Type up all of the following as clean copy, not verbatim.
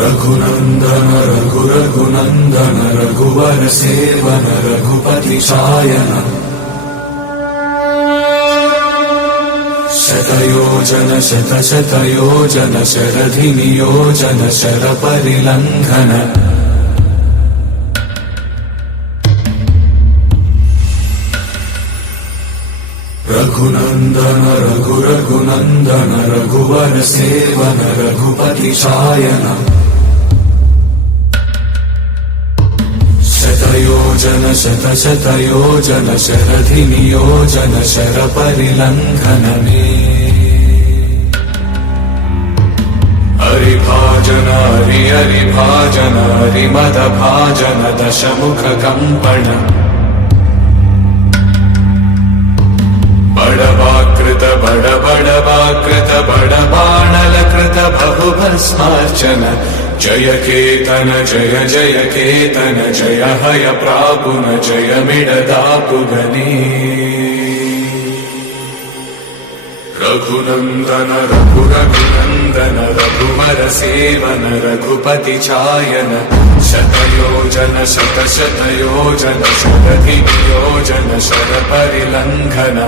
रघुनंदन रघुरघुनंदन रघुवर seven Raghupati Shayan शतयोजन शतशतयोजन शरधि नियोजन sir परिलंघन Raghunandan रघुरघुनंदन रघुवर seven Raghupati Shayan शतयोजन शतशतयोजन शरधि नियोजन sir परिलंघन हरिभाजन हरिभाजन हरिमद भाजन दशमुख कंपन बड़वाकृत बड़वाकृत बड़बाणलकृत बहुभस्मार्चन जय केतन जय जय केतन जय हय प्रापुन जय मिडदापुगनी रघुनंदन रघुरघुनंदन रघुवर सेवन रघुपति चायन शतयोजन शतशतयोजन शरधि नियोजन शर परिलंघन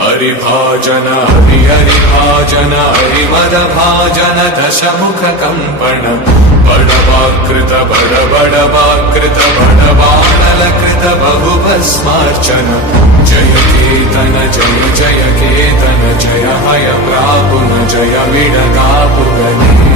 हरिभाजन हरिभाजन हरिमद भाजन दशमुख कंपन बड़वाकृत बड़वाकृत बड़बाणलकृत बहुभस्मार्चन जय केतन जय जय केतन जय हय प्रापुन जय मिडदापुगनी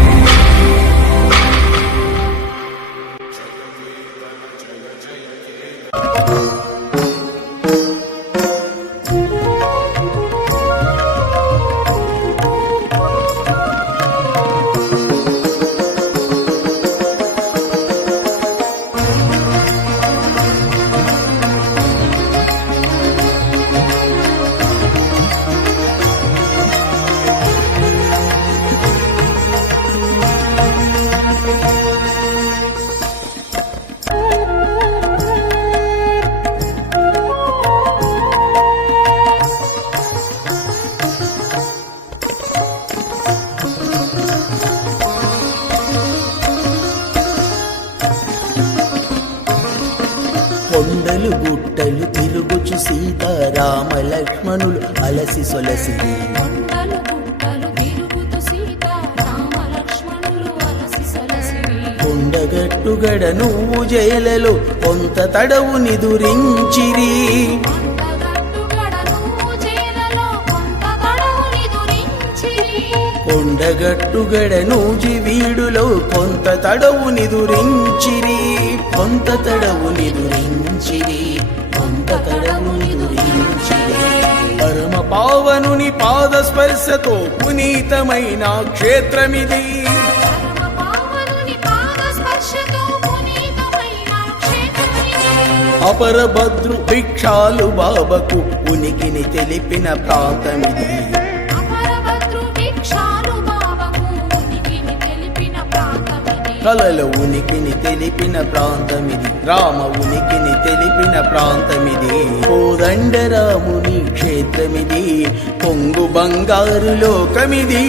కొండలు గుట్టలు తిరుగుచు సీతారామ లక్ష్మణులు అలసి సొలసి కొండలు గుట్టలు తిరుగుతు సీతారామ లక్ష్మణులు అలసి సొలసి కొండగట్టుగడ నువ్వు జయలలో కొంత తడవు నిదురించిరి కొండగట్టుగడ నూజి వీడులో కొంత తడవు నిదురించిరి కొంత తడవు నిదురించిరి కొంత తడవు నిదురించిరి పరమ పావనుని పాద స్పర్శతో పునీతమైన క్షేత్రమిది అపరభద్రు భిక్షాలు బాబకు ఉనికిని తెలిపిన ప్రాంతమిది కలల ఉనికిని తెలిపిన ప్రాంతమిది రామ ఉనికిని తెలిపిన ప్రాంతమిది కోదండరాముని క్షేత్రమిది పొంగు బంగారు లోకమిది